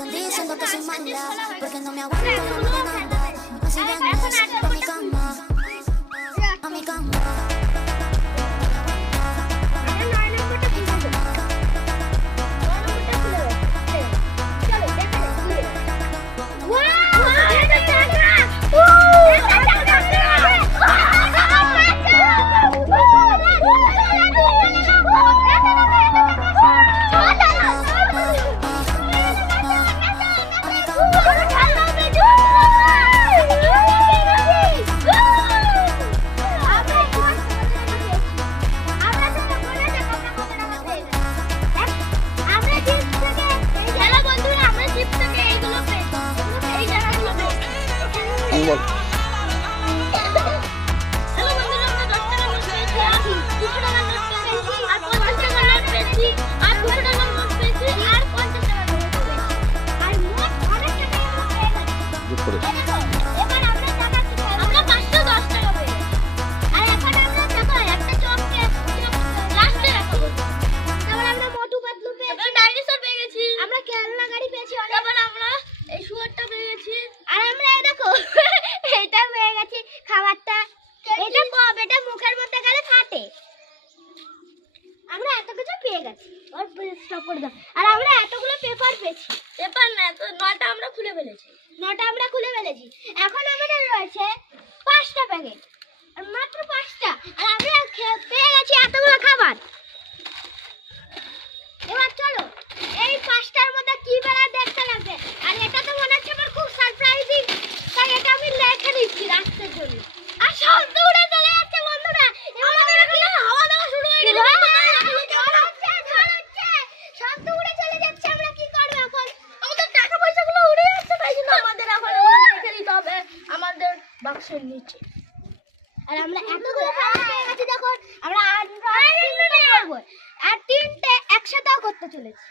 pasan diciendo que soy mala, porque no me aguanto de nada. Me siguen diciendo a mi cama, a mi cama. আর আমরা এতগুলো paper পেয়েছি, paper না তো 9টা আমরা খুলে ফেলেছি, 9টা আমরা খুলে ফেলেছি। এখন আমাদের রয়েছে 5টা প্যাকেট, আর মাত্র 5টা, আর আমরা পেয়ে গেছি এতগুলো খাবার। এবার চলো এই 5টার মধ্যে কি বেলা দেখতে লাগবে, আর এটা তো মনে হচ্ছে আমার খুব সারপ্রাইজিং, তাই এটা আমি লিখে দিচ্ছি রাখতে জন্য। আর শব্দ উড়ে চলে যাচ্ছে বন্ধুরা, আমাদের এখানে হাওয়া দেওয়া শুরু হয়ে গেছে, শব্দ উড়ে চলে যাচ্ছে। আমরা কি করব এখন? আমাদের টাকা পয়সাগুলো উড়ে যাচ্ছে, তাই জন্য আমাদের এখন রেখে দিতে হবে আমাদের বাক্সের নিচে। আর আমরা এতগুলো খাবার পেয়ে গেছি, দেখো আমরা আর 3টে একসাথেও করতে চলেছি।